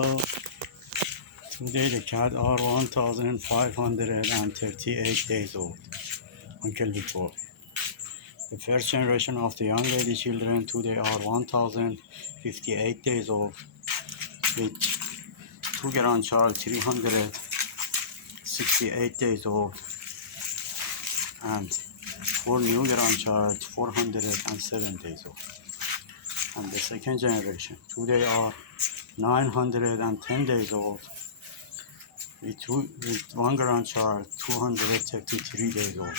Hello. Today the cat are 1,538 days old. Uncle before. The first generation of the young lady children today are 1,058 days old with two grandchild 368 days old and four new grandchild 407 days old. And the second generation today are 910 days old with one grandchild 233 days old.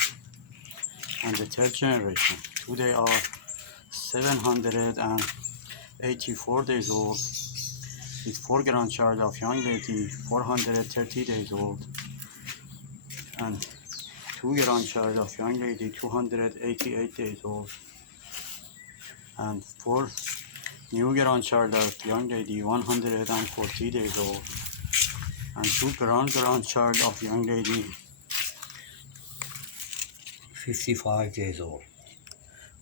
And the third generation today are 784 days old with four grandchild of young lady 430 days old and two grandchild of young lady 288 days old and four new grandchild of young lady 140 days old and two grandchild of young lady 55 days old.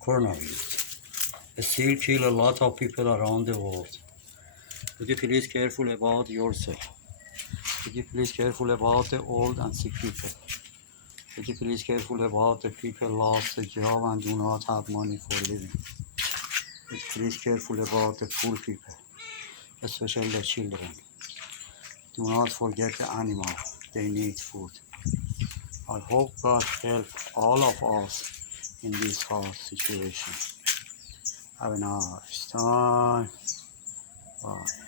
Coronavirus still kill a lot of people around the world. Could you please careful about yourself? Could you please careful about the old and sick people? Could you please careful about the people lost a job and do not have money for living? Could you please careful about the poor people, especially the children. Do not forget the animal. They need food. I hope God help all of us in this hard situation. Have a nice time. Bye.